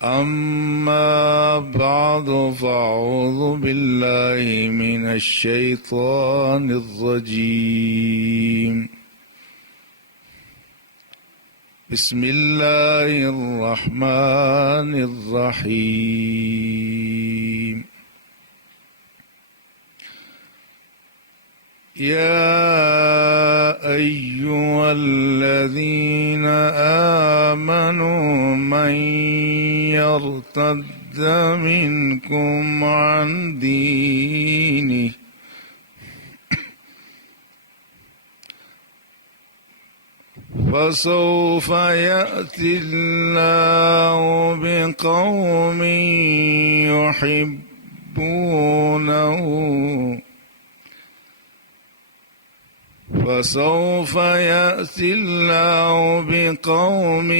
أما بعد فأعوذ بالله من الشيطان الرجيم بسم الله الرحمن الرحيم يا أيها الذين آمنوا من يرتد منكم عن دينه فسوف يأتي الله بقوم يحبونه فسوف يأتي الله بقوم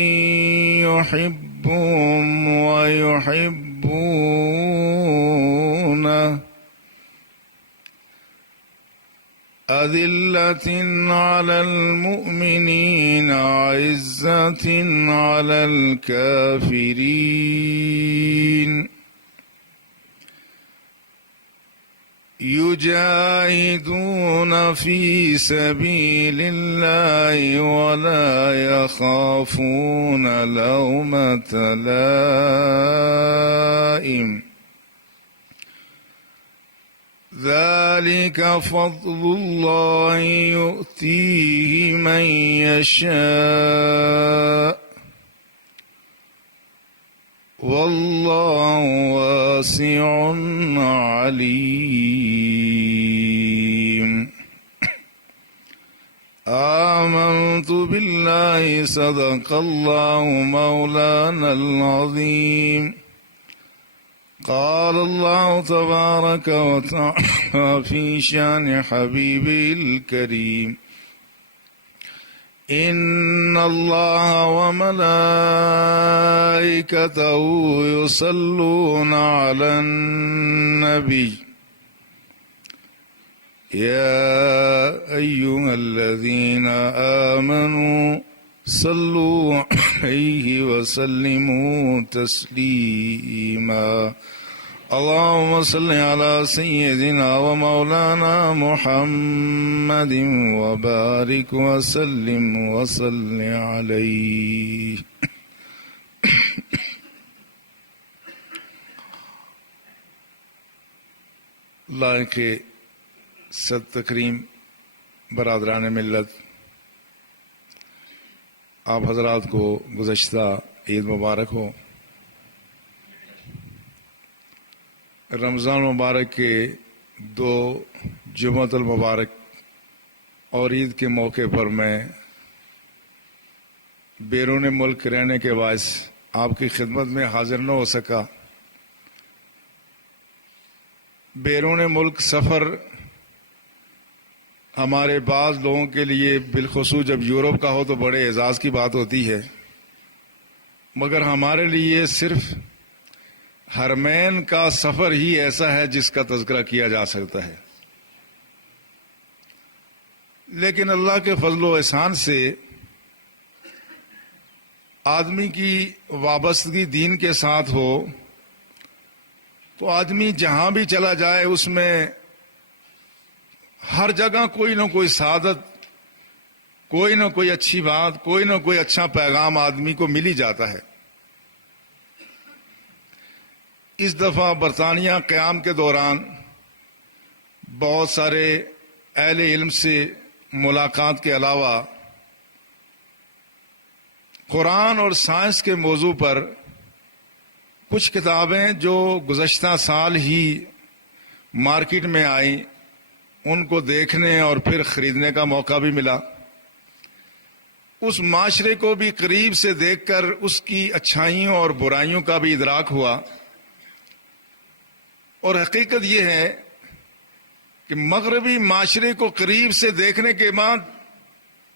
يحبهم ويحبونه أذلة على المؤمنين عزة على الكافرين يجاهدون في سبيل الله ولا يخافون لومة لائم ذلك فضل الله يؤتيه من يشاء والله واسع عليم آمنت بالله صدق الله مولانا العظيم قال الله تبارك وتعالى في شان حبيبه الكريم إن الله وملائكته يصلون على النبي يا أيها الذين آمنوا صلوا عليه وسلموا تسليما اللهم صل على سيدنا ومولانا محمد وبارك وسلم وصل عليه لائق صد تکریم برادران ملت، آپ حضرات کو گزشتہ عید مبارک ہو۔ رمضان مبارک کے دو جمعۃ المبارک اور عید کے موقع پر میں بیرون ملک رہنے کے باعث آپ کی خدمت میں حاضر نہ ہو سکا۔ بیرون ملک سفر ہمارے بعض لوگوں کے لیے، بالخصوص جب یورپ کا ہو تو بڑے اعزاز کی بات ہوتی ہے، مگر ہمارے لیے صرف حرمین کا سفر ہی ایسا ہے جس کا تذکرہ کیا جا سکتا ہے۔ لیکن اللہ کے فضل و احسان سے آدمی کی وابستگی دین کے ساتھ ہو تو آدمی جہاں بھی چلا جائے اس میں ہر جگہ کوئی نہ کوئی سعادت، کوئی نہ کوئی اچھی بات، کوئی نہ کوئی اچھا پیغام آدمی کو مل ہی جاتا ہے۔ اس دفعہ برطانیہ قیام کے دوران بہت سارے اہل علم سے ملاقات کے علاوہ قرآن اور سائنس کے موضوع پر کچھ کتابیں جو گزشتہ سال ہی مارکیٹ میں آئیں ان کو دیکھنے اور پھر خریدنے کا موقع بھی ملا۔ اس معاشرے کو بھی قریب سے دیکھ کر اس کی اچھائیوں اور برائیوں کا بھی ادراک ہوا، اور حقیقت یہ ہے کہ مغربی معاشرے کو قریب سے دیکھنے کے بعد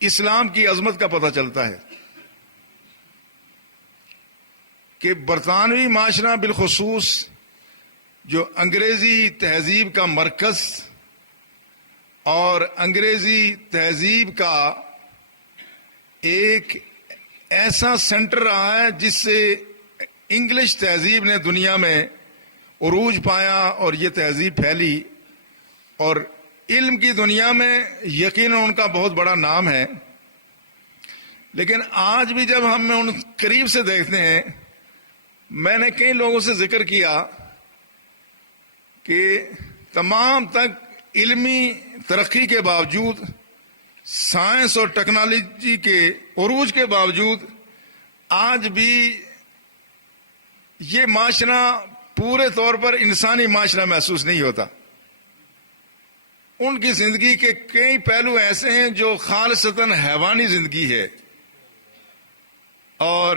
اسلام کی عظمت کا پتہ چلتا ہے کہ برطانوی معاشرہ بالخصوص جو انگریزی تہذیب کا مرکز اور انگریزی تہذیب کا ایک ایسا سینٹر رہا ہے جس سے انگلش تہذیب نے دنیا میں عروج پایا اور یہ تہذیب پھیلی، اور علم کی دنیا میں یقیناً ان کا بہت بڑا نام ہے، لیکن آج بھی جب ہم ان قریب سے دیکھتے ہیں، میں نے کئی لوگوں سے ذکر کیا کہ تمام تک علمی ترقی کے باوجود، سائنس اور ٹیکنالوجی کے عروج کے باوجود، آج بھی یہ معاشرہ پورے طور پر انسانی معاشرہ محسوس نہیں ہوتا۔ ان کی زندگی کے کئی پہلو ایسے ہیں جو خالصتاً حیوانی زندگی ہے، اور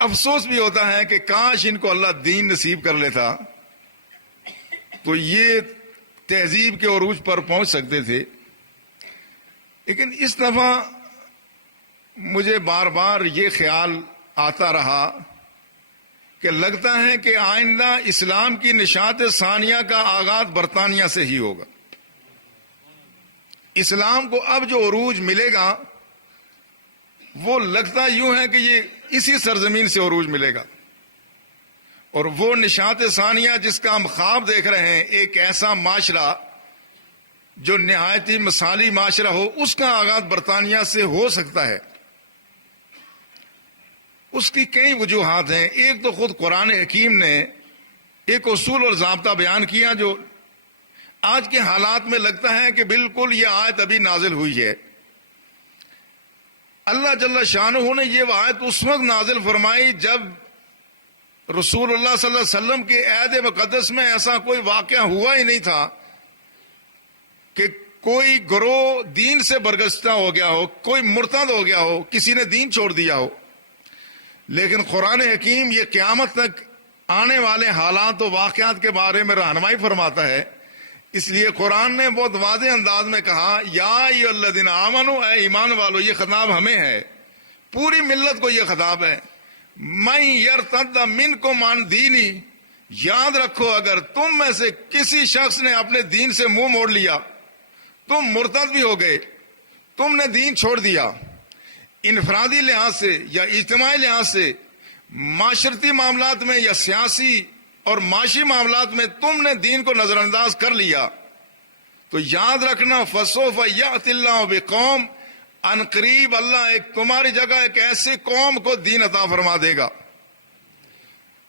افسوس بھی ہوتا ہے کہ کاش ان کو اللہ دین نصیب کر لیتا تو یہ تہذیب کے عروج پر پہنچ سکتے تھے۔ لیکن اس دفعہ مجھے بار بار یہ خیال آتا رہا کہ لگتا ہے کہ آئندہ اسلام کی نشاط ثانیہ کا آغاز برطانیہ سے ہی ہوگا۔ اسلام کو اب جو عروج ملے گا وہ لگتا یوں ہے کہ یہ اسی سرزمین سے عروج ملے گا، اور وہ نشاط ثانیہ جس کا ہم خواب دیکھ رہے ہیں، ایک ایسا معاشرہ جو نہایت ہی مثالی معاشرہ ہو، اس کا آغاز برطانیہ سے ہو سکتا ہے۔ اس کی کئی وجوہات ہیں۔ ایک تو خود قرآن حکیم نے ایک اصول اور ضابطہ بیان کیا جو آج کے حالات میں لگتا ہے کہ بالکل یہ آیت ابھی نازل ہوئی ہے۔ اللہ جل شانہ نے یہ آیت اس وقت نازل فرمائی جب رسول اللہ صلی اللہ علیہ وسلم کے عہد مقدس میں ایسا کوئی واقعہ ہوا ہی نہیں تھا کہ کوئی گروہ دین سے برگشتہ ہو گیا ہو، کوئی مرتد ہو گیا ہو، کسی نے دین چھوڑ دیا ہو۔ لیکن قرآن حکیم یہ قیامت تک آنے والے حالات و واقعات کے بارے میں رہنمائی فرماتا ہے، اس لیے قرآن نے بہت واضح انداز میں کہا یا ایھا الذین آمنوا، اے ایمان والو، یہ خطاب ہمیں ہے، پوری ملت کو یہ خطاب ہے۔ من یرتد منکم عن دینی، یاد رکھو اگر تم میں سے کسی شخص نے اپنے دین سے منہ موڑ لیا، تم مرتد بھی ہو گئے، تم نے دین چھوڑ دیا، انفرادی لحاظ سے یا اجتماعی لحاظ سے، معاشرتی معاملات میں یا سیاسی اور معاشی معاملات میں تم نے دین کو نظر انداز کر لیا، تو یاد رکھنا فسوف یأتی اللہ بقوم، ان قریب اللہ ایک تمہاری جگہ ایک ایسی قوم کو دین عطا فرما دے گا،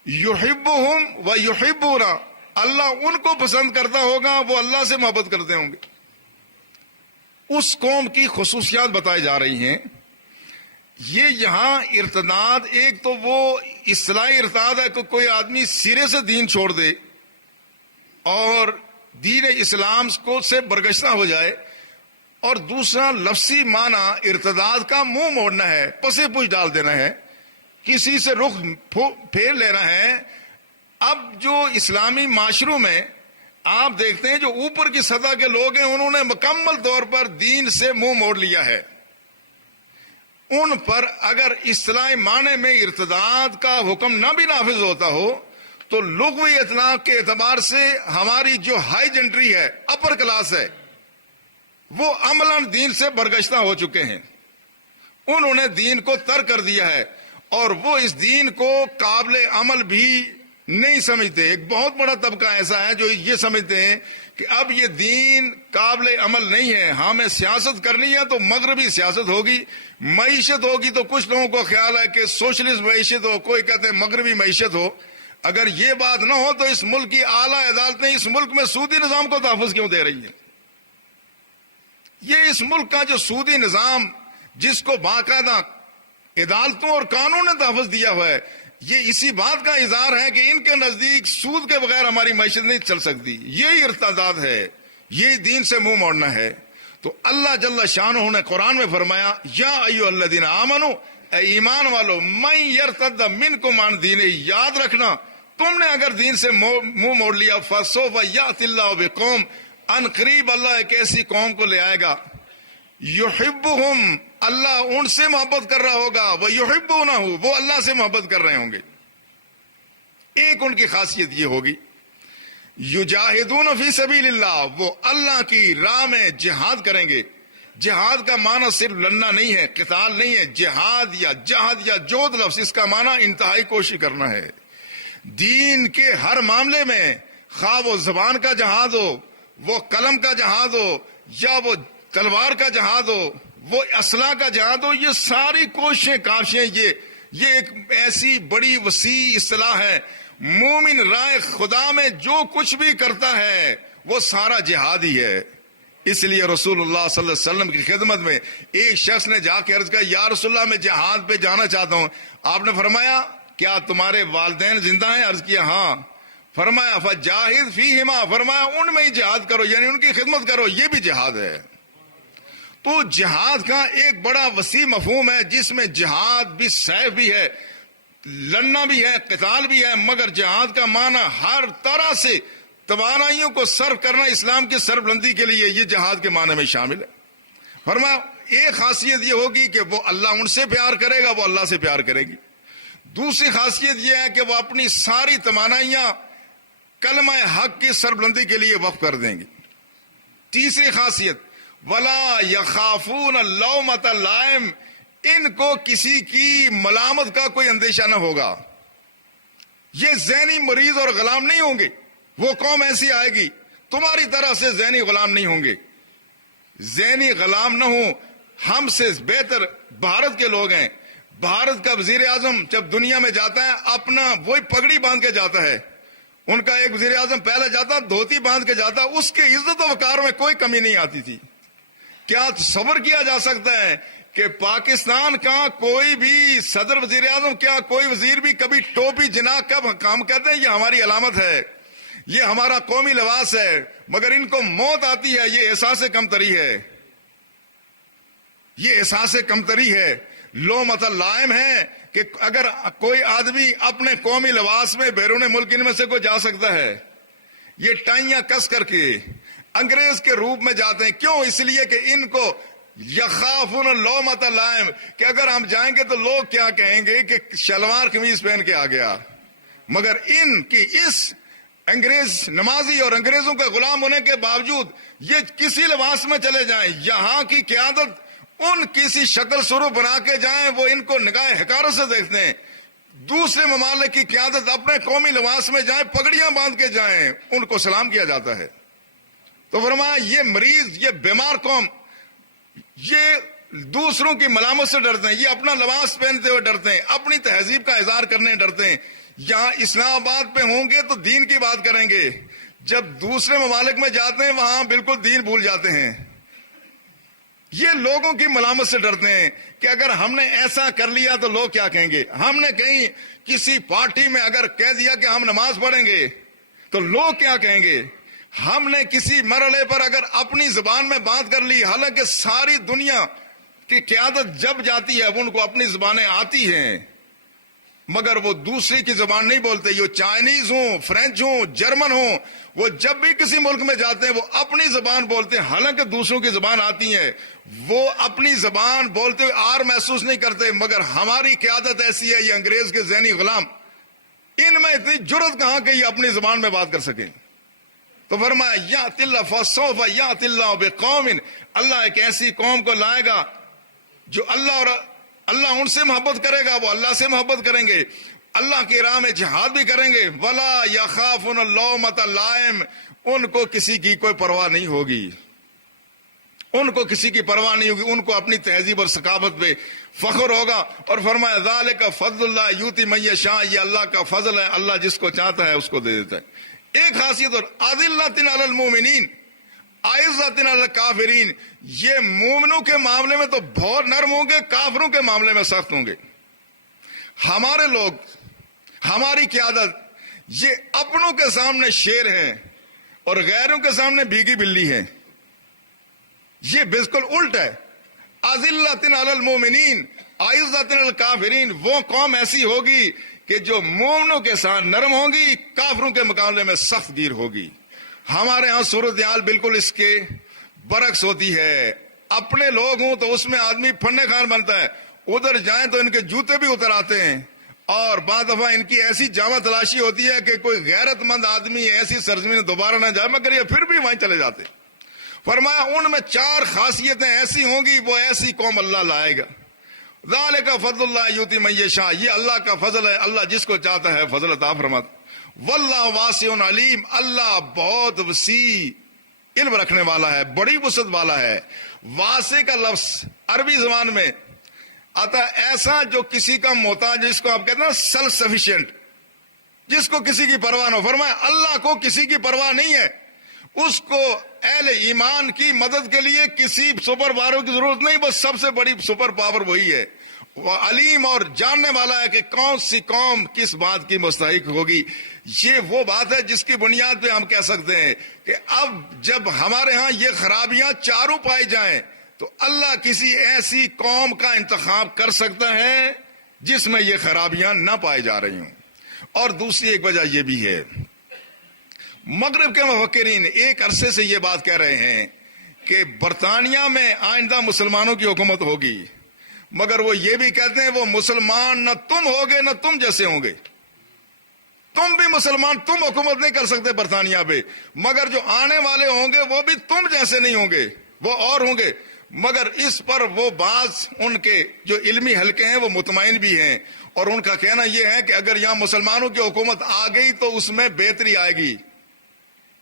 یحبہم و یحبونا، اللہ ان کو پسند کرتا ہوگا، وہ اللہ سے محبت کرتے ہوں گے۔ اس قوم کی خصوصیات بتائی جا رہی ہیں۔ یہ یہاں ارتداد، ایک تو وہ اصطلاحی ارتداد ہے کہ کوئی آدمی سرے سے دین چھوڑ دے اور دین اسلام کو سے برگشتہ ہو جائے، اور دوسرا لفظی معنی ارتداد کا منہ موڑنا ہے، پسے پوچھ ڈال دینا ہے، کسی سے رخ پھیر لینا ہے۔ اب جو اسلامی معاشروں میں آپ دیکھتے ہیں جو اوپر کی سطح کے لوگ ہیں، انہوں نے مکمل طور پر دین سے منہ موڑ لیا ہے۔ ان پر اگر اصطلاحی معنی میں ارتداد کا حکم نہ بھی نافذ ہوتا ہو تو لغوی اطلاق کے اعتبار سے ہماری جو ہائی جنٹری ہے، اپر کلاس ہے، وہ عملاً دین سے برگشتہ ہو چکے ہیں، انہوں نے دین کو ترک کر دیا ہے، اور وہ اس دین کو قابل عمل بھی نہیں سمجھتے۔ ایک بہت بڑا طبقہ ایسا ہے جو یہ سمجھتے ہیں کہ اب یہ دین قابل عمل نہیں ہے، ہمیں سیاست کرنی ہے تو مغربی سیاست ہوگی، معیشت ہوگی تو کچھ لوگوں کو خیال ہے کہ سوشلسٹ معیشت ہو، کوئی کہتے ہیں مغربی معیشت ہو۔ اگر یہ بات نہ ہو تو اس ملک کی اعلیٰ عدالتیں اس ملک میں سودی نظام کو تحفظ کیوں دے رہی ہیں؟ یہ اس ملک کا جو سودی نظام جس کو باقاعدہ عدالتوں اور قانون نے تحفظ دیا ہوا ہے، یہ اسی بات کا اظہار ہے کہ ان کے نزدیک سود کے بغیر ہماری معیشت نہیں چل سکتی۔ یہی ارتداد ہے، یہی دین سے منہ موڑنا ہے۔ تو اللہ جل شانہ نے قرآن میں فرمایا یا ایھا الذین آمنوا، اے ایمان والو، من یرتد منکم عن دینہ، یاد رکھنا تم نے اگر دین سے منہ موڑ لیا، فسوف یأتی اللہ بقوم، ان قریب اللہ ایک ایسی قوم کو لے آئے گا، یحبہم، اللہ ان سے محبت کر رہا ہوگا، وہ یحبونہ، وہ اللہ سے محبت کر رہے ہوں گے۔ ایک ان کی خاصیت یہ ہوگی یجاہدون فی سبیل اللہ، وہ اللہ کی راہ میں جہاد کریں گے۔ جہاد کا معنی صرف لڑنا نہیں ہے، قتال نہیں ہے، جہاد یا جہاد یا جود لفظ، اس کا معنی انتہائی کوشش کرنا ہے۔ دین کے ہر معاملے میں، خواہ وہ زبان کا جہاد ہو، وہ قلم کا جہاد ہو، یا وہ تلوار کا جہاد ہو، وہ اسلحہ کا جہاد ہو، یہ ساری کوششیں کافشیں، یہ ایک ایسی بڑی وسیع اصطلاح ہے۔ مومن رائے خدا میں جو کچھ بھی کرتا ہے وہ سارا جہاد ہی ہے۔ اس لیے رسول اللہ صلی اللہ علیہ وسلم کی خدمت میں ایک شخص نے جا کے عرض کیا، یا رسول اللہ میں جہاد پہ جانا چاہتا ہوں۔ آپ نے فرمایا کیا تمہارے والدین زندہ ہیں؟ عرض کیا ہاں۔ فرمایا فجاہد فیہما، فرمایا ان میں ہی جہاد کرو، یعنی ان کی خدمت کرو، یہ بھی جہاد ہے۔ تو جہاد کا ایک بڑا وسیع مفہوم ہے، جس میں جہاد بھی سیف بھی ہے، لڑنا بھی ہے، قتال بھی ہے، مگر جہاد کا معنی ہر طرح سے توانائیوں کو صرف کرنا اسلام کی سربلندی کے لیے، یہ جہاد کے معنی میں شامل ہے۔ فرمایا ایک خاصیت یہ ہوگی کہ وہ اللہ ان سے پیار کرے گا، وہ اللہ سے پیار کرے گی۔ دوسری خاصیت یہ ہے کہ وہ اپنی ساری توانائیاں کلمہ حق کی سربلندی کے لیے وقف کر دیں گے۔ تیسری خاصیت ولا یخافون لومۃ لائم، ان کو کسی کی ملامت کا کوئی اندیشہ نہ ہوگا۔ یہ ذہنی مریض اور غلام نہیں ہوں گے، وہ قوم ایسی آئے گی تمہاری طرح سے ذہنی غلام نہیں ہوں گے۔ ذہنی غلام نہ ہوں، ہم سے بہتر بھارت کے لوگ ہیں۔ بھارت کا وزیر اعظم جب دنیا میں جاتا ہے اپنا وہی پگڑی باندھ کے جاتا ہے، ان کا ایک وزیر اعظم پہلے جاتا دھوتی باندھ کے جاتا، اس کے عزت و وقار میں کوئی کمی نہیں آتی تھی۔ کیا تصور کیا جا سکتا ہے کہ پاکستان کا کوئی بھی صدر وزیر اعظم، کیا کوئی وزیر بھی کبھی ٹوپی جناح کا کام کہتے ہیں؟ یہ ہماری علامت ہے، یہ ہمارا قومی لباس ہے، مگر ان کو موت آتی ہے، یہ احساس کمتری ہے، یہ احساس کمتری ہے۔ لومۃ لائم ہے کہ اگر کوئی آدمی اپنے قومی لباس میں بیرون ملک ان میں سے کوئی جا سکتا ہے، یہ ٹائیاں کس کر کے انگریز کے روپ میں جاتے ہیں، کیوں؟ اس لیے کہ ان کو یخافون لومۃ لائم، کہ اگر ہم جائیں گے تو لوگ کیا کہیں گے کہ شلوار قمیض پہن کے آ گیا۔ مگر ان کی اس انگریز نمازی اور انگریزوں کے غلام ہونے کے باوجود یہ کسی لباس میں چلے جائیں، یہاں کی قیادت ان کسی شکل صورت بنا کے جائیں، وہ ان کو نگاہ حقارت سے دیکھتے ہیں۔ دوسرے ممالک کی قیادت اپنے قومی لباس میں جائیں، پگڑیاں باندھ کے جائیں، ان کو سلام کیا جاتا ہے۔ تو فرمایا یہ مریض، یہ بیمار قوم، یہ دوسروں کی ملامت سے ڈرتے ہیں، یہ اپنا لباس پہنتے ہوئے ڈرتے ہیں، اپنی تہذیب کا اظہار کرنے ڈرتے ہیں۔ یہاں اسلام آباد پہ ہوں گے تو دین کی بات کریں گے، جب دوسرے ممالک میں جاتے ہیں وہاں بالکل دین بھول جاتے ہیں۔ یہ لوگوں کی ملامت سے ڈرتے ہیں کہ اگر ہم نے ایسا کر لیا تو لوگ کیا کہیں گے۔ ہم نے کہیں کسی پارٹی میں اگر کہہ دیا کہ ہم نماز پڑھیں گے تو لوگ کیا کہیں گے۔ ہم نے کسی مرحلے پر اگر اپنی زبان میں بات کر لی، حالانکہ ساری دنیا کی قیادت جب جاتی ہے ان کو اپنی زبانیں آتی ہیں، مگر وہ دوسری کی زبان نہیں بولتے۔ یہ چائنیز ہوں، فرینچ ہوں، جرمن ہوں، وہ جب بھی کسی ملک میں جاتے ہیں وہ اپنی زبان بولتے ہیں، حالانکہ دوسروں کی زبان آتی ہے، وہ اپنی زبان بولتے ہوئے آر محسوس نہیں کرتے۔ مگر ہماری قیادت ایسی ہے، یہ انگریز کے ذہنی غلام، ان میں اتنی جرت کہاں کہ یہ اپنی زبان میں بات کر سکیں۔ تو فرمایا یأتی اللہ فسوف یأتی اللہ بقوم، اللہ ایک ایسی قوم کو لائے گا جو اللہ ان سے محبت کرے گا، وہ اللہ سے محبت کریں گے، اللہ کی راہ میں جہاد بھی کریں گے۔ ولا یخافون لومۃ لائم، ان کو کسی کی کوئی پرواہ نہیں ہوگی، ان کو کسی کی پرواہ نہیں ہوگی، ان کو اپنی تہذیب اور ثقافت پہ فخر ہوگا۔ اور فرمایا ذالک فضل اللہ یؤتی من یشاء، یہ اللہ کا فضل ہے، اللہ جس کو چاہتا ہے اس کو دے دیتا ہے۔ ایک خاصیت اور اذلۃ علی المؤمنین اعزۃ علی الکافرین، یہ مومنوں کے معاملے میں تو بہت نرم ہوں گے، کافروں کے معاملے میں سخت ہوں گے۔ ہمارے لوگ، ہماری قیادت، یہ اپنوں کے سامنے شیر ہیں اور غیروں کے سامنے بھیگی بلی ہیں، یہ بالکل الٹ ہے۔ اذلۃ علی المؤمنین اعزۃ علی الکافرین، وہ قوم ایسی ہوگی کہ جو مومنوں کے ساتھ نرم ہوگی، کافروں کے مقابلے میں سخت گیر ہوگی۔ ہمارے ہاں صورتحال بالکل اس کے برعکس ہوتی ہے۔ اپنے لوگ ہوں تو اس میں آدمی پھنے خان بنتا ہے، ادھر جائیں تو ان کے جوتے بھی اتر آتے ہیں، اور بعض دفعہ ان کی ایسی جامع تلاشی ہوتی ہے کہ کوئی غیرت مند آدمی ایسی سرزمین دوبارہ نہ جائے، مگر یہ پھر بھی وہیں چلے جاتے۔ فرمایا ان میں 4 خاصیتیں ایسی ہوں گی، وہ ایسی قوم اللہ لائے گا۔ ذالک فضل اللہ یؤتی من یشاء، یہ اللہ کا فضل ہے، اللہ جس کو چاہتا ہے فضل عطا فرماتا۔ واللہ واسع علیم، اللہ بہت وسیع علم رکھنے والا ہے، بڑی وسعت والا ہے۔ واسع کا لفظ عربی زبان میں آتا ہے ایسا جو کسی کا محتاج، جس کو آپ کہتے ہیں سیلف سفیشینٹ، جس کو کسی کی پرواہ نہ ہو۔ فرمایا اللہ کو کسی کی پرواہ نہیں ہے، اس کو اہل ایمان کی مدد کے لیے کسی سپر پاور کی ضرورت نہیں، بس سب سے بڑی سپر پاور وہی ہے۔ وہ علیم اور جاننے والا ہے کہ کون سی قوم کس بات کی مستحق ہوگی۔ یہ وہ بات ہے جس کی بنیاد پہ ہم کہہ سکتے ہیں کہ اب جب ہمارے ہاں یہ خرابیاں چاروں پائی جائیں تو اللہ کسی ایسی قوم کا انتخاب کر سکتا ہے جس میں یہ خرابیاں نہ پائی جا رہی ہوں۔ اور دوسری ایک وجہ یہ بھی ہے، مغرب کے مفکرین ایک عرصے سے یہ بات کہہ رہے ہیں کہ برطانیہ میں آئندہ مسلمانوں کی حکومت ہوگی، مگر وہ یہ بھی کہتے ہیں وہ مسلمان نہ تم ہوگے نہ تم جیسے ہوں گے، تم بھی مسلمان، تم حکومت نہیں کر سکتے برطانیہ پہ، مگر جو آنے والے ہوں گے وہ بھی تم جیسے نہیں ہوں گے، وہ اور ہوں گے۔ مگر اس پر وہ بعض ان کے جو علمی حلقے ہیں وہ مطمئن بھی ہیں، اور ان کا کہنا یہ ہے کہ اگر یہاں مسلمانوں کی حکومت آ گئی تو اس میں بہتری آئے گی،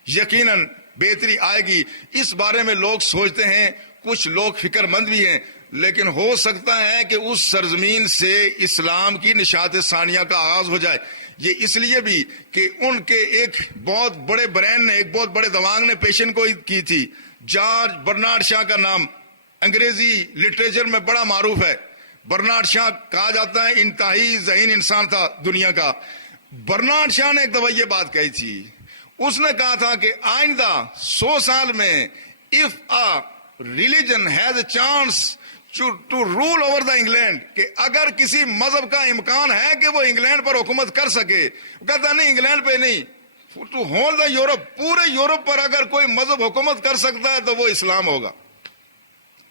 یقیناً بہتری آئے گی۔ اس بارے میں لوگ سوچتے ہیں، کچھ لوگ فکر مند بھی ہیں، لیکن ہو سکتا ہے کہ اس سرزمین سے اسلام کی نشاط ثانیہ کا آغاز ہو جائے۔ یہ اس لیے بھی کہ ان کے ایک بہت بڑے برین نے، ایک بہت بڑے دوانگ نے پیشن گوئی کی تھی، جارج برنارڈ شاہ کا نام انگریزی لٹریچر میں بڑا معروف ہے۔ برنارڈ شاہ کہا جاتا ہے انتہائی ذہین انسان تھا دنیا کا۔ برنارڈ شاہ نے ایک دفعہ یہ بات کہی تھی، اس نے کہا تھا کہ آئندہ 100 سال میں if a religion has a chance to rule over the England، کہ اگر کسی مذہب کا امکان ہے کہ وہ انگلینڈ پر حکومت کر سکے، کہتا نہیں انگلینڈ پہ نہیں، to hold the Europe، پورے یورپ پر اگر کوئی مذہب حکومت کر سکتا ہے تو وہ اسلام ہوگا۔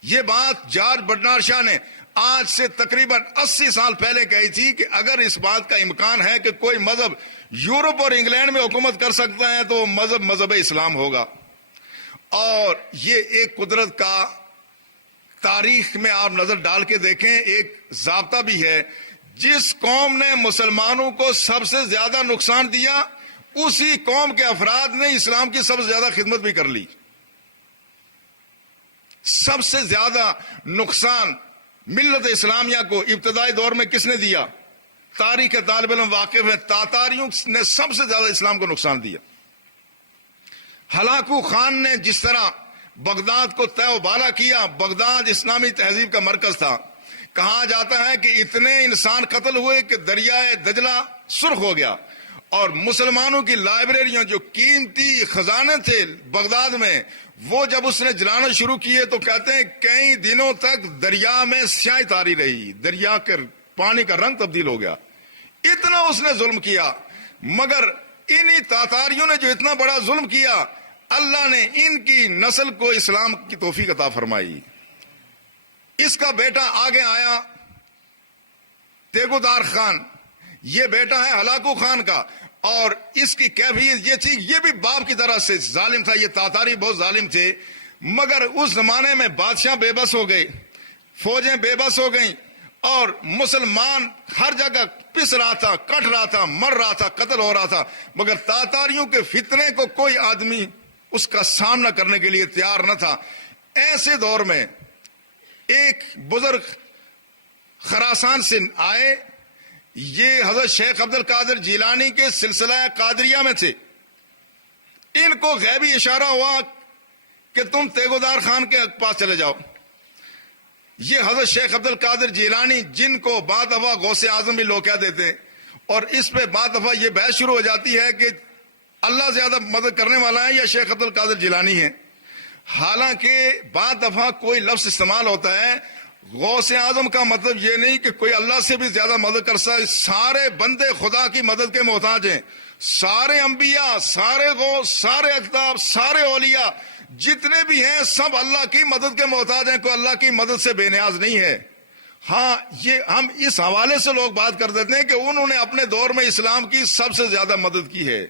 یہ بات جارج برنارڈ شاہ نے آج سے تقریباً 80 سال پہلے کہی تھی کہ اگر اس بات کا امکان ہے کہ کوئی مذہب یورپ اور انگلینڈ میں حکومت کر سکتا ہے تو وہ مذہب اسلام ہوگا۔ اور یہ ایک قدرت کا تاریخ میں آپ نظر ڈال کے دیکھیں، ایک ضابطہ بھی ہے، جس قوم نے مسلمانوں کو سب سے زیادہ نقصان دیا اسی قوم کے افراد نے اسلام کی سب سے زیادہ خدمت بھی کر لی۔ سب سے زیادہ نقصان ملت اسلامیہ کو ابتدائی دور میں کس نے دیا؟ تاریخ کے طالب علم واقف ہے، تاتاریوں نے سب سے زیادہ اسلام کو نقصان دیا۔ ہلاکو خان نے جس طرح بغداد کو تہ و بالا کیا، بغداد اسلامی تہذیب کا مرکز تھا، کہا جاتا ہے کہ اتنے انسان قتل ہوئے کہ دریائے دجلہ سرخ ہو گیا، اور مسلمانوں کی لائبریریاں جو قیمتی خزانے تھے بغداد میں، وہ جب اس نے جلانا شروع کیے تو کہتے ہیں کئی دنوں تک دریا میں سیاہی تاری رہی، دریا کے پانی کا رنگ تبدیل ہو گیا، اتنا اس نے ظلم کیا۔ مگر انہی تاتاریوں نے جو اتنا بڑا ظلم کیا، اللہ نے ان کی نسل کو اسلام کی توفیق عطا فرمائی۔ اس کا بیٹا آگے آیا تیگودار خان، یہ بیٹا ہے ہلاکو خان کا، اور اس کی کیفیت یہ تھی، یہ بھی باپ کی طرح سے ظالم تھا، یہ تاتاری بہت ظالم تھے، مگر اس زمانے میں بادشاہ بے بس ہو گئے، فوجیں بے بس ہو گئیں، اور مسلمان ہر جگہ پس رہا تھا، کٹ رہا تھا، مر رہا تھا، قتل ہو رہا تھا، مگر تاتاریوں کے فتنے کو کوئی آدمی اس کا سامنا کرنے کے لیے تیار نہ تھا۔ ایسے دور میں ایک بزرگ خراسان سے آئے، یہ حضرت شیخ عبد القادر جیلانی کے سلسلہ قادریہ میں تھے۔ ان کو غیبی اشارہ ہوا کہ تم تیگودار خان کے پاس چلے جاؤ۔ یہ حضرت شیخ عبد القادر جیلانی، جن کو بعض دفعہ غوث اعظم بھی لوگ کہہ دیتے ہیں، اور اس پہ بعض دفعہ یہ بحث شروع ہو جاتی ہے کہ اللہ زیادہ مدد کرنے والا ہے یا شیخ عبد القادر جیلانی ہے۔ حالانکہ بعض دفعہ کوئی لفظ استعمال ہوتا ہے، غوث اعظم کا مطلب یہ نہیں کہ کوئی اللہ سے بھی زیادہ مدد کر سکتا ہے، سارے بندے خدا کی مدد کے محتاج ہیں، سارے انبیاء، سارے غوث، سارے اقطاب، سارے اولیاء جتنے بھی ہیں سب اللہ کی مدد کے محتاج ہیں، کوئی اللہ کی مدد سے بے نیاز نہیں ہے۔ ہاں، یہ ہم اس حوالے سے لوگ بات کر دیتے ہیں کہ انہوں نے اپنے دور میں اسلام کی سب سے زیادہ مدد کی ہے،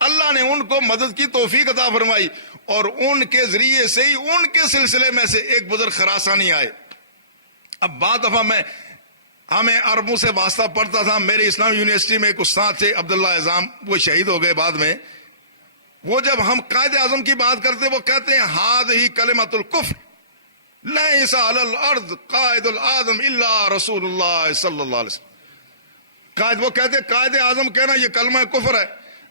اللہ نے ان کو مدد کی توفیق عطا فرمائی، اور ان کے ذریعے سے ہی ان کے سلسلے میں سے ایک بزرگ خراسانی آئے۔ اب بعض دفعہ میں ہمیں عربوں سے واسطہ پڑتا تھا. میرے اسلام یونیورسٹی میں ایک استاد تھے عبداللہ اعظام, وہ شہید ہو گئے بعد میں. وہ جب ہم قائد اعظم کی بات کرتے وہ کہتے ہیں ہذہ کلمۃ الکفر لیس علی الارض قائد الاعظم الا رسول اللہ صلی اللہ علیہ وسلم. وہ کہتے ہیں قائد اعظم کہنا یہ کلمہ کفر ہے,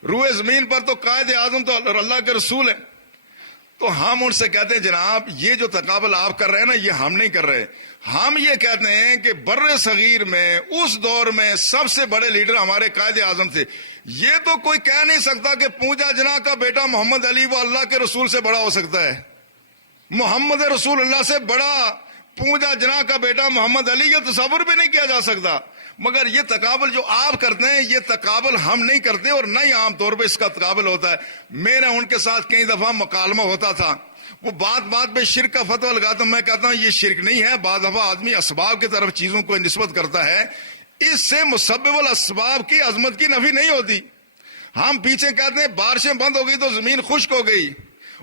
روئے زمین پر تو قائد اعظم تو اللہ کے رسول ہیں. تو ہم ان سے کہتے ہیں جناب یہ جو تقابل آپ کر رہے ہیں نا یہ ہم نہیں کر رہے. ہم یہ کہتے ہیں کہ بر صغیر میں اس دور میں سب سے بڑے لیڈر ہمارے قائد اعظم تھے. یہ تو کوئی کہہ نہیں سکتا کہ پونجا جناح کا بیٹا محمد علی وہ اللہ کے رسول سے بڑا ہو سکتا ہے. محمد رسول اللہ سے بڑا پونجا جناح کا بیٹا محمد علی, یہ تصور بھی نہیں کیا جا سکتا. مگر یہ تقابل جو آپ کرتے ہیں یہ تقابل ہم نہیں کرتے, اور نہ ہی عام طور پہ اس کا تقابل ہوتا ہے. میرا ان کے ساتھ کئی دفعہ مکالمہ ہوتا تھا, وہ بات پہ شرک کا فتویٰ لگاتا ہوں. میں کہتا ہوں یہ شرک نہیں ہے. بعض دفعہ آدمی اسباب کی طرف چیزوں کو نسبت کرتا ہے, اس سے مسبب الاسباب کی عظمت کی نفی نہیں ہوتی. ہم پیچھے کہتے ہیں بارشیں بند ہو گئی تو زمین خشک ہو گئی,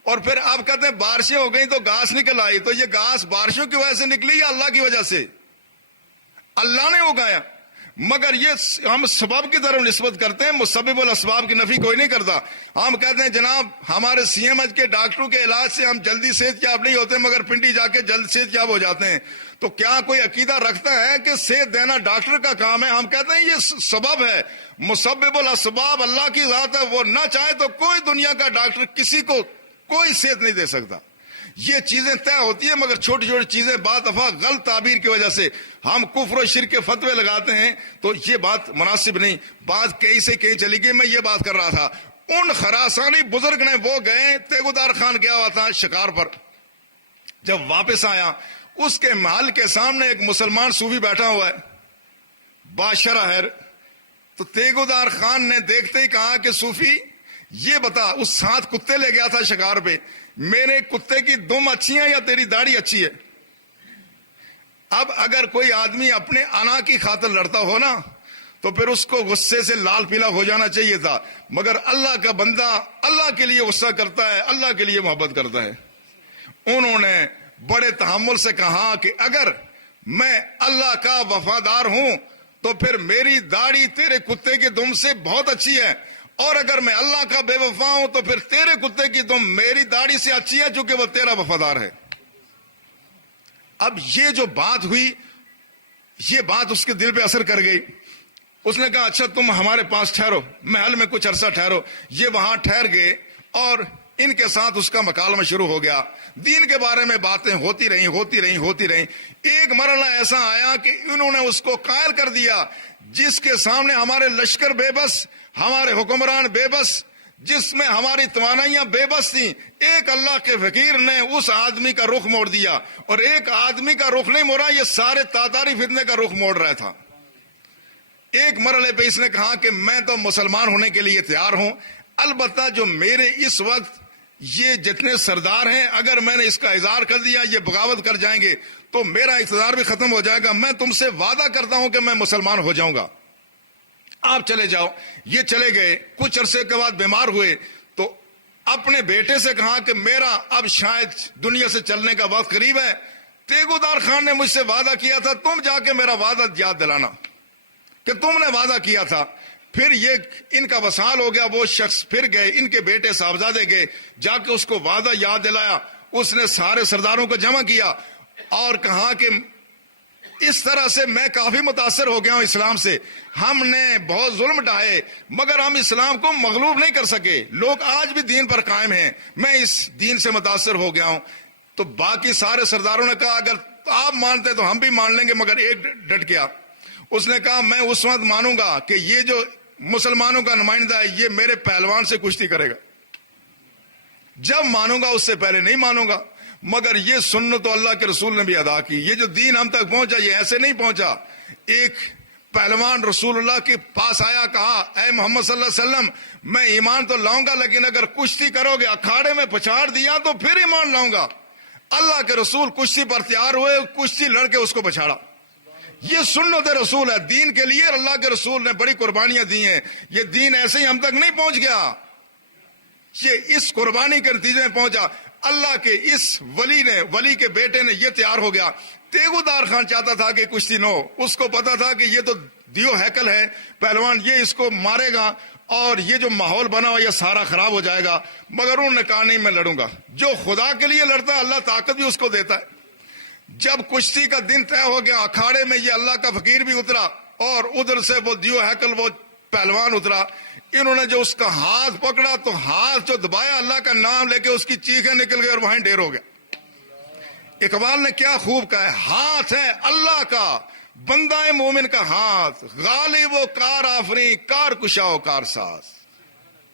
اور پھر آپ کہتے ہیں بارشیں ہو گئی تو گھاس نکل آئی. تو یہ گھاس بارشوں کی وجہ سے نکلی یا اللہ کی وجہ سے؟ اللہ نے اگایا. مگر یہ ہم سبب کی طرف نسبت کرتے ہیں, مسبب الاسباب کی نفی کوئی نہیں کرتا. ہم کہتے ہیں جناب ہمارے سی ایم ایچ کے ڈاکٹروں کے علاج سے ہم جلدی صحت یاب نہیں ہوتے مگر پنڈی جا کے جلد صحت یاب ہو جاتے ہیں. تو کیا کوئی عقیدہ رکھتا ہے کہ صحت دینا ڈاکٹر کا کام ہے؟ ہم کہتے ہیں یہ سبب ہے, مسبب الاسباب اللہ کی ذات ہے. وہ نہ چاہے تو کوئی دنیا کا ڈاکٹر کسی کو کوئی صحت نہیں دے سکتا. یہ چیزیں طے ہوتی ہیں, مگر چھوٹی چھوٹی چیزیں بعض دفعہ غلط تعبیر کی وجہ سے ہم کفر و شرک کے فتوے لگاتے ہیں, تو یہ بات مناسب نہیں. بات کہیں سے کہیں چلی گئی. میں یہ بات کر رہا تھا ان خراسانی بزرگ نے, وہ گئے تیگودار خان گیا ہوا تھا شکار پر, جب واپس آیا اس کے محل کے سامنے ایک مسلمان صوفی بیٹھا ہوا ہے بادشاہ ہے. تو تیگودار خان نے دیکھتے ہی کہا کہ صوفی یہ بتا, اس ساتھ کتے لے گیا تھا شکار پہ, میرے کتے کی دم اچھی ہے یا تیری داڑھی اچھی ہے؟ اب اگر کوئی آدمی اپنے انا کی خاطر لڑتا ہو نا تو پھر اس کو غصے سے لال پیلا ہو جانا چاہیے تھا. مگر اللہ کا بندہ اللہ کے لیے غصہ کرتا ہے, اللہ کے لیے محبت کرتا ہے. انہوں نے بڑے تحمل سے کہا کہ اگر میں اللہ کا وفادار ہوں تو پھر میری داڑھی تیرے کتے کے دم سے بہت اچھی ہے, اور اگر میں اللہ کا بے وفا ہوں تو پھر تیرے کتے کی دم میری داڑھی سے اچھی ہے چونکہ وہ تیرا وفادار ہے. اب یہ جو بات ہوئی یہ بات اس کے دل پہ اثر کر گئی. اس نے کہا اچھا تم ہمارے پاس ٹھہرو, محل میں کچھ عرصہ ٹھہرو. یہ وہاں ٹھہر گئے اور ان کے ساتھ اس کا مکالمہ شروع ہو گیا. دین کے بارے میں باتیں ہوتی رہیں. ایک مرحلہ ایسا آیا کہ انہوں نے اس کو قائل کر دیا جس کے سامنے ہمارے لشکر بے بس, ہمارے حکمران بے بس, جس میں ہماری توانائیاں بے بس تھیں. ایک اللہ کے فقیر نے اس آدمی کا رخ موڑ دیا, اور ایک آدمی کا رخ نہیں موڑا, یہ سارے تاتاری فتنے کا رخ موڑ رہا تھا. ایک مرحلے پہ اس نے کہا کہ میں تو مسلمان ہونے کے لیے تیار ہوں, البتہ جو میرے اس وقت یہ جتنے سردار ہیں اگر میں نے اس کا اظہار کر دیا یہ بغاوت کر جائیں گے تو میرا اقتدار بھی ختم ہو جائے گا. میں تم سے وعدہ کرتا ہوں کہ میں مسلمان ہو جاؤں گا, آپ چلے جاؤ. یہ چلے گئے. کچھ عرصے کے بعد بیمار ہوئے تو اپنے بیٹے سے کہا کہ میرا اب شاید دنیا سے چلنے کا وقت قریب ہے. تیگودار خان نے مجھ سے وعدہ کیا تھا, تم جا کے میرا وعدہ یاد دلانا کہ تم نے وعدہ کیا تھا. پھر یہ ان کا وصال ہو گیا. وہ شخص پھر گئے, ان کے بیٹے صاحبزادے گئے, جا کے اس کو وعدہ یاد دلایا. اس نے سارے سرداروں کو جمع کیا اور کہا کہ اس طرح سے میں کافی متاثر ہو گیا ہوں اسلام سے. ہم نے بہت ظلم ڈھائے مگر ہم اسلام کو مغلوب نہیں کر سکے. لوگ آج بھی دین پر قائم ہیں. میں اس دین سے متاثر ہو گیا ہوں. تو باقی سارے سرداروں نے کہا اگر آپ مانتے تو ہم بھی مان لیں گے. مگر ایک ڈٹ گیا. اس نے کہا میں اس وقت مانوں گا کہ یہ جو مسلمانوں کا نمائندہ ہے یہ میرے پہلوان سے کشتی کرے گا. جب مانوں گا, اس سے پہلے نہیں مانوں گا. مگر یہ سنت تو اللہ کے رسول نے بھی ادا کی. یہ جو دین ہم تک پہنچا یہ ایسے نہیں پہنچا. ایک پہلوان رسول اللہ کے پاس آیا, کہا اے محمد صلی اللہ علیہ وسلم میں ایمان تو لاؤں گا لیکن اگر کشتی کرو گے اکھاڑے میں پچھاڑ دیا تو پھر ایمان لاؤں گا. اللہ کے رسول کشتی پر تیار ہوئے, کشتی لڑ کے اس کو پچھاڑا. یہ سنت رسول ہے. دین کے لیے اللہ کے رسول نے بڑی قربانیاں دی ہیں. یہ دین ایسے ہی ہم تک نہیں پہنچ گیا, یہ اس قربانی کے نتیجے میں پہنچا. اللہ کے اس ولی کے بیٹے نے یہ تیار ہو گیا. تیگودار خان چاہتا تھا کہ کشتی نہ ہو، اس کو پتا تھا کہ یہ تو دیو ہیکل ہے پہلوان، یہ اس کو مارے گا اور یہ جو ماحول بنا ہوا یہ سارا خراب ہو جائے گا، مگر انہوں نے کہا نہیں میں لڑوں گا۔ جو خدا کے لیے لڑتا ہے اللہ طاقت بھی اس کو دیتا ہے۔ جب کشتی کا دن طے ہو گیا، اکھاڑے میں یہ اللہ کا فقیر بھی اترا اور ادھر سے وہ دیو ہیکل وہ پہلوان اترا، انہوں نے جو اس کا ہاتھ پکڑا تو ہاتھ جو دبایا اللہ کا نام لے کے اس کی چیخیں نکل گئی اور وہیں ڈھیر ہو گیا۔ اقبال نے کیا خوب کہا ہے، ہاتھ ہے اللہ کا بندہ مومن کا ہاتھ، غالب و کار آفریں کار کشا و کار ساز۔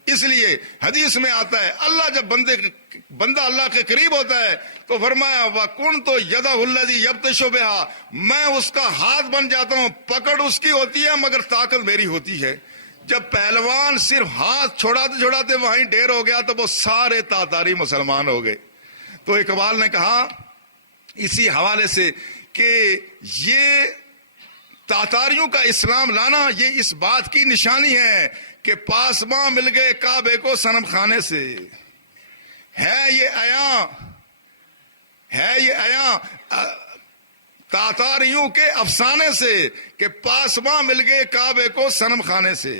اس لیے حدیث میں آتا ہے اللہ جب بندہ اللہ کے قریب ہوتا ہے تو فرمایا وَكُنْتُ يَدَهُ الَّذِي يَبْطِشُ بِهَا، میں اس کا ہاتھ بن جاتا ہوں، پکڑ اس کی ہوتی ہے مگر طاقت میری ہوتی ہے۔ جب پہلوان صرف ہاتھ چھوڑاتے چھوڑاتے وہیں ڈھیر ہو گیا تو وہ سارے تاتاری مسلمان ہو گئے۔ تو اقبال نے کہا اسی حوالے سے کہ یہ تاتاریوں کا اسلام لانا یہ اس بات کی نشانی ہے کہ پاسباں مل گئے کعبے کو صنم خانے سے۔ ہے یہ عیاں تاتاریوں کے افسانے سے کہ پاسباں مل گئے کعبے کو صنم خانے سے۔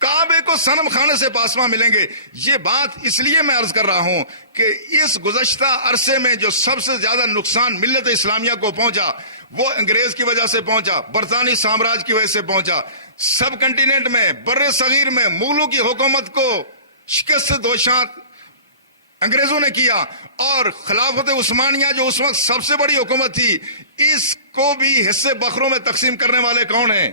کعبے کو صنم خانے سے پاسباں ملیں گے۔ یہ بات اس لیے میں عرض کر رہا ہوں کہ اس گزشتہ عرصے میں جو سب سے زیادہ نقصان ملت اسلامیہ کو پہنچا وہ انگریز کی وجہ سے پہنچا، برطانوی سامراج کی وجہ سے پہنچا۔ سب کنٹیننٹ میں، بر صغیر میں مغلوں کی حکومت کو شکست دوشات انگریزوں نے کیا، اور خلافت عثمانیہ جو اس وقت سب سے بڑی حکومت تھی اس کو بھی حصے بکروں میں تقسیم کرنے والے کون ہیں؟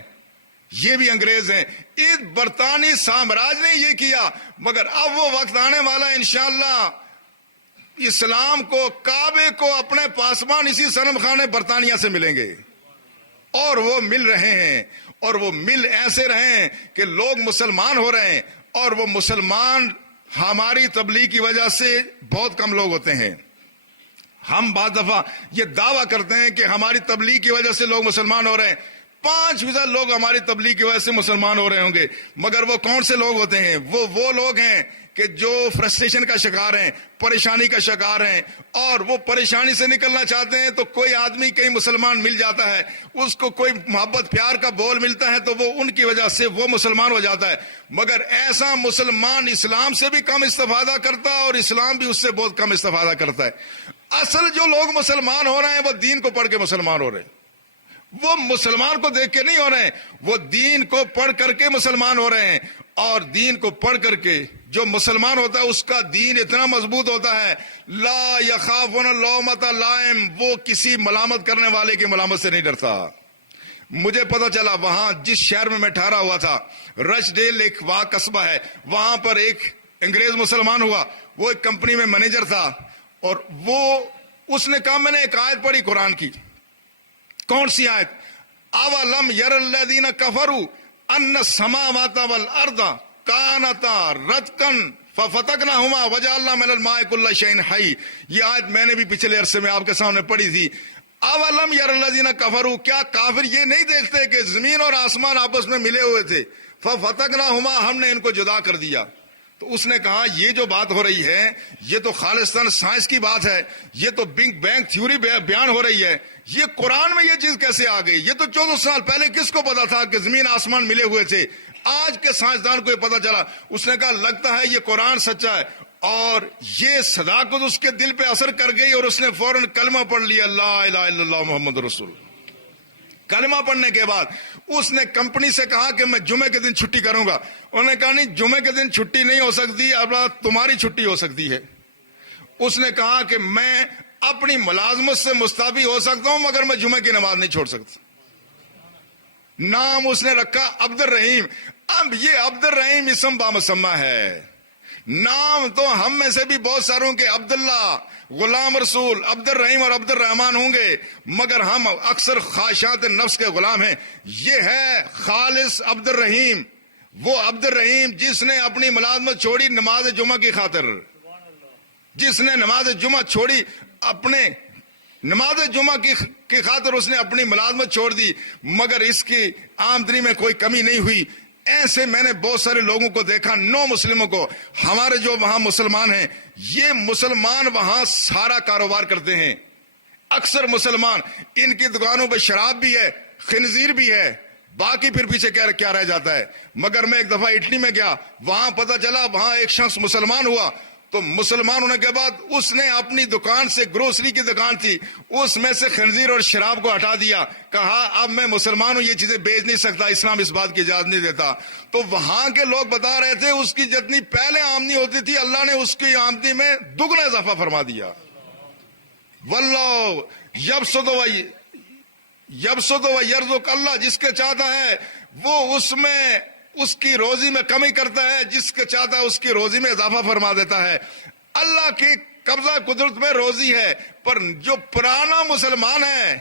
یہ بھی انگریز ہیں۔ اس برطانوی سامراج نے یہ کیا، مگر اب وہ وقت آنے والا ہے انشاءاللہ اسلام کو، کعبے کو اپنے پاسبان اسی صنم خانے برطانیہ سے ملیں گے، اور وہ مل رہے ہیں، اور وہ مل ایسے رہے ہیں کہ لوگ مسلمان ہو رہے ہیں، اور وہ مسلمان ہماری تبلیغ کی وجہ سے بہت کم لوگ ہوتے ہیں۔ ہم بعض دفعہ یہ دعویٰ کرتے ہیں کہ ہماری تبلیغ کی وجہ سے لوگ مسلمان ہو رہے ہیں، 5% لوگ ہماری تبلیغ کی وجہ سے مسلمان ہو رہے ہوں گے، مگر وہ کون سے لوگ ہوتے ہیں؟ وہ لوگ ہیں کہ جو فرسٹریشن کا شکار ہیں، پریشانی کا شکار ہیں، اور وہ پریشانی سے نکلنا چاہتے ہیں تو کوئی آدمی کہیں مسلمان مل جاتا ہے، اس کو کوئی محبت پیار کا بول ملتا ہے تو وہ ان کی وجہ سے وہ مسلمان ہو جاتا ہے، مگر ایسا مسلمان اسلام سے بھی کم استفادہ کرتا ہے اور اسلام بھی اس سے بہت کم استفادہ کرتا ہے۔ اصل جو لوگ مسلمان ہو رہے ہیں وہ دین کو پڑھ کے مسلمان ہو رہے ہیں، وہ مسلمان کو دیکھ کے نہیں ہو رہے ہیں، وہ دین کو پڑھ کر کے مسلمان ہو رہے ہیں، اور دین کو پڑھ کر کے جو مسلمان ہوتا ہے اس کا دین اتنا مضبوط ہوتا ہے، لا یخافون لومۃ لائم، وہ کسی ملامت کرنے والے کی ملامت سے نہیں ڈرتا۔ مجھے پتا چلا وہاں جس شہر میں ٹھہرا ہوا تھا، رچ ڈیل ایک وہاں قصبہ ہے، وہاں پر ایک انگریز مسلمان ہوا، وہ ایک کمپنی میں مینیجر تھا، اور اس نے کہا میں نے ایک آیت پڑھی قرآن کی۔ کون سی آیت؟ اولم یر الذین کفروا ان السماوات والارض کانتا رتقا ففتقناہما وجعلنا من الماء کل شیء حی۔ یہ آیت میں نے بھی پچھلے عرصے میں آپ کے سامنے پڑھی تھی۔ اولم یر الذین کفروا، کیا کافر یہ نہیں دیکھتے کہ زمین اور آسمان آپس میں ملے ہوئے تھے، ففتقناہما، ہم نے ان کو جدا کر دیا۔ تو اس نے کہا یہ جو بات ہو رہی ہے یہ تو خالصتاً سائنس کی بات ہے، یہ تو بگ بینگ تھیوری بیان ہو رہی ہے، یہ قرآن میں یہ چیز کیسے آ گئی؟ یہ تو 14 سال پہلے کس کو پتا تھا کہ زمین آسمان ملے ہوئے تھے؟ آج کے سائنسدان کو یہ پتا چلا۔ اس نے کہا لگتا ہے یہ قرآن سچا ہے، اور یہ صداقت اس کے دل پہ اثر کر گئی، اور اس نے فوراً کلمہ پڑھ لیا، لا الہ الا اللہ محمد رسول اللہ۔ کلمہ پڑھنے کے بعد اس نے کمپنی سے کہا کہ میں جمعے کے دن چھٹی کروں گا۔ انہوں نے کہا نہیں، جمعے کے دن چھٹی نہیں ہو سکتی، اب تمہاری چھٹی ہو سکتی ہے۔ اس نے کہا کہ میں اپنی ملازمت سے مستعفی ہو سکتا ہوں مگر میں جمعے کی نماز نہیں چھوڑ سکتا۔ نام اس نے رکھا عبد الرحیم۔ اب یہ عبد الرحیم اسم بامسمہ ہے، نام تو ہم میں سے بھی بہت ساروں کے عبداللہ، غلام رسول، عبد الرحیم اور عبد الرحمن ہوں گے، مگر ہم اکثر خواہشات نفس کے غلام ہیں۔ یہ ہے خالص عبد الرحیم، وہ عبد الرحیم جس نے اپنی ملازمت چھوڑی نماز جمعہ کی خاطر، جس نے نماز جمعہ چھوڑی، اپنے نماز جمعہ کی خاطر اس نے اپنی ملازمت چھوڑ دی، مگر اس کی آمدنی میں کوئی کمی نہیں ہوئی۔ ایسے میں نے بہت سارے لوگوں کو دیکھا، 9 مسلموں کو، ہمارے جو وہاں مسلمان ہیں، یہ مسلمان وہاں سارا کاروبار کرتے ہیں، اکثر مسلمان ان کی دکانوں پہ شراب بھی ہے، خنزیر بھی ہے، باقی پھر پیچھے کیا رہ جاتا ہے. مگر میں ایک دفعہ اٹلی میں گیا، وہاں پتہ چلا وہاں ایک شخص مسلمان ہوا، تو مسلمان ہونے کے بعد اس نے اپنی دکان سے، گروسری کی دکان تھی، اس میں سے خنزیر اور شراب کو ہٹا دیا. کہا اب میں مسلمان ہوں، یہ چیزیں بیچ نہیں سکتا، اسلام اس بات کی اجازت نہیں دیتا. تو وہاں کے لوگ بتا رہے تھے اس کی جتنی پہلے آمدنی ہوتی تھی اللہ نے اس کی آمدنی میں دگنا اضافہ فرما دیا. واللہ یبسط و یرزق، اللہ جس کے چاہتا ہے وہ اس میں اس کی روزی میں کمی کرتا ہے، جس کے چاہتا ہے اس کی روزی میں اضافہ فرما دیتا ہے. اللہ کی قبضہ قدرت میں روزی ہے. پر جو پرانا مسلمان ہے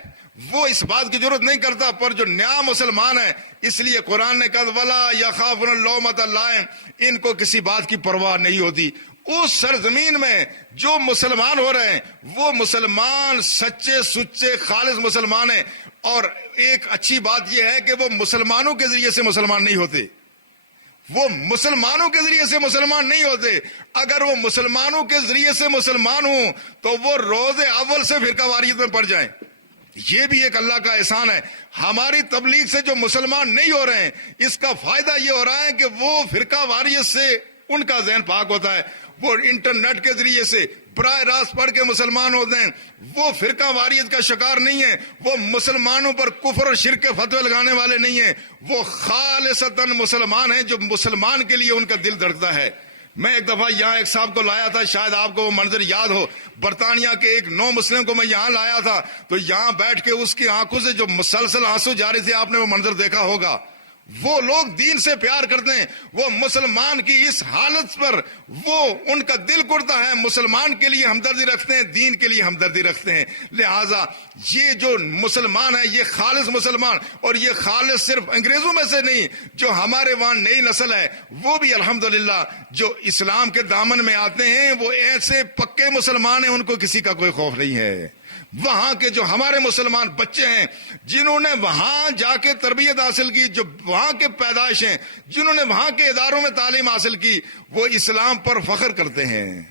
وہ اس بات کی ضرورت نہیں کرتا، پر جو نیا مسلمان ہے، اس لیے قرآن نے کہا ولا یخافون لومۃ لائم، ان کو کسی بات کی پرواہ نہیں ہوتی. اس سرزمین میں جو مسلمان ہو رہے ہیں وہ مسلمان سچے سچے خالص مسلمان ہیں. اور ایک اچھی بات یہ ہے کہ وہ مسلمانوں کے ذریعے سے مسلمان نہیں ہوتے، وہ مسلمانوں کے ذریعے سے مسلمان نہیں ہوتے. اگر وہ مسلمانوں کے ذریعے سے مسلمان ہوں تو وہ روز اول سے فرقہ واریت میں پڑ جائیں. یہ بھی ایک اللہ کا احسان ہے. ہماری تبلیغ سے جو مسلمان نہیں ہو رہے ہیں اس کا فائدہ یہ ہو رہا ہے کہ وہ فرقہ واریت سے ان کا ذہن پاک ہوتا ہے، وہ انٹرنیٹ کے ذریعے سے براہ راست پڑھ کے مسلمان ہوتے ہیں، وہ فرقہ واریت کا شکار نہیں ہے، وہ مسلمانوں پر کفر اور شرک کے فتوے لگانے والے نہیں ہیں، وہ خالصتاً مسلمان ہیں جو مسلمان کے لیے ان کا دل دھڑکتا ہے. میں ایک دفعہ یہاں ایک صاحب کو لایا تھا، شاید آپ کو وہ منظر یاد ہو، برطانیہ کے ایک نو مسلم کو میں یہاں لایا تھا، تو یہاں بیٹھ کے اس کی آنکھوں سے جو مسلسل آنسو جاری تھے، آپ نے وہ منظر دیکھا ہوگا. وہ لوگ دین سے پیار کرتے ہیں، وہ مسلمان کی اس حالت پر وہ ان کا دل کرتا ہے، مسلمان کے لیے ہمدردی رکھتے ہیں، دین کے لیے ہمدردی رکھتے ہیں. لہٰذا یہ جو مسلمان ہے یہ خالص مسلمان، اور یہ خالص صرف انگریزوں میں سے نہیں، جو ہمارے وہاں نئی نسل ہے وہ بھی الحمدللہ جو اسلام کے دامن میں آتے ہیں وہ ایسے پکے مسلمان ہیں، ان کو کسی کا کوئی خوف نہیں ہے. وہاں کے جو ہمارے مسلمان بچے ہیں جنہوں نے وہاں جا کے تربیت حاصل کی، جو وہاں کے پیدائش ہیں، جنہوں نے وہاں کے اداروں میں تعلیم حاصل کی، وہ اسلام پر فخر کرتے ہیں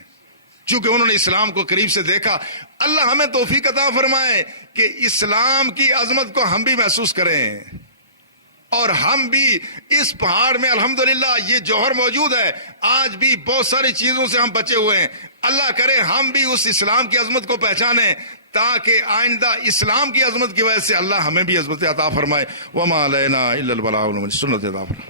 چونکہ انہوں نے اسلام کو قریب سے دیکھا. اللہ ہمیں توفیق عطا فرمائے کہ اسلام کی عظمت کو ہم بھی محسوس کریں، اور ہم بھی اس پہاڑ میں الحمدللہ یہ جوہر موجود ہے. آج بھی بہت ساری چیزوں سے ہم بچے ہوئے ہیں. اللہ کرے ہم بھی اس اسلام کی عظمت کو پہچانیں تاکہ آئندہ اسلام کی عظمت کی وجہ سے اللہ ہمیں بھی عظمت عطا فرمائے. وما علینا الا البلاغ، سنت عطا فرمائے.